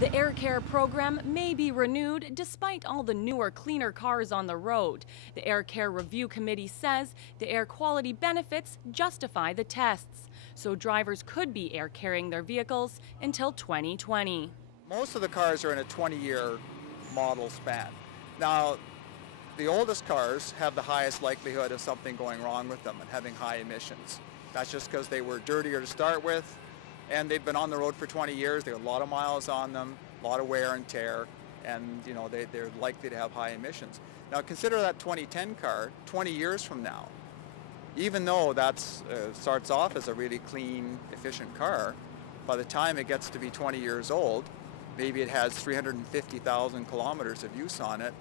The Aircare program may be renewed despite all the newer, cleaner cars on the road. The Aircare Review Committee says the air quality benefits justify the tests, so drivers could be air carrying their vehicles until 2020. Most of the cars are in a 20-year model span. Now, the oldest cars have the highest likelihood of something going wrong with them and having high emissions. That's just because they were dirtier to start with, and they've been on the road for 20 years. There are a lot of miles on them, a lot of wear and tear, and they're likely to have high emissions. Now consider that 2010 car 20 years from now. Even though that starts off as a really clean, efficient car, by the time it gets to be 20 years old, maybe it has 350,000 kilometers of use on it.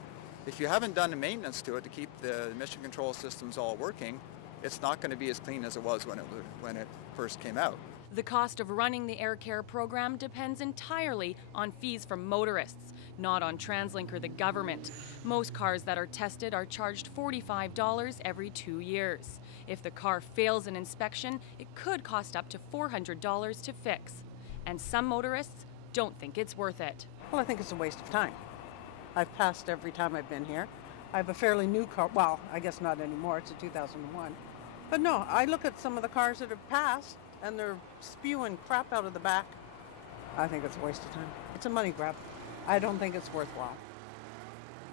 If you haven't done the maintenance to it to keep the emission control systems all working, it's not going to be as clean as it was when it first came out. The cost of running the Aircare program depends entirely on fees from motorists, not on TransLink or the government. Most cars that are tested are charged $45 every 2 years. If the car fails an inspection, it could cost up to $400 to fix. And some motorists don't think it's worth it. Well, I think it's a waste of time. I've passed every time I've been here. I have a fairly new car. Well, I guess not anymore. It's a 2001. But no, I look at some of the cars that have passed and they're spewing crap out of the back. I think it's a waste of time. It's a money grab. I don't think it's worthwhile.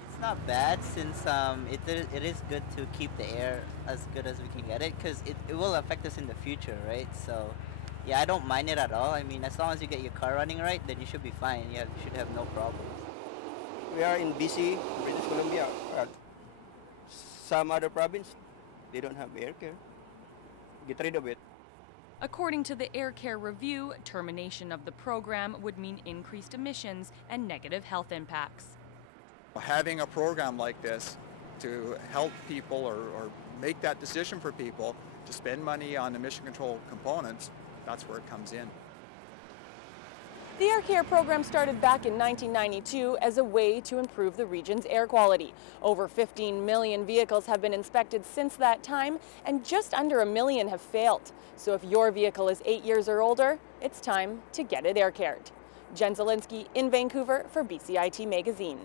It's not bad since it is good to keep the air as good as we can get it, because it will affect us in the future, right? So yeah, I don't mind it at all. I mean, as long as you get your car running right, then you should be fine. You should have no problems. We are in BC, British Columbia. Some other province, they don't have air care. Get rid of it. According to the Aircare Review, termination of the program would mean increased emissions and negative health impacts. Having a program like this to help people or make that decision for people to spend money on emission control components, that's where it comes in. The Aircare program started back in 1992 as a way to improve the region's air quality. Over 15 million vehicles have been inspected since that time, and just under 1 million have failed. So if your vehicle is 8 years or older, it's time to get it air-cared. Jen Zielinski in Vancouver for BCIT Magazine.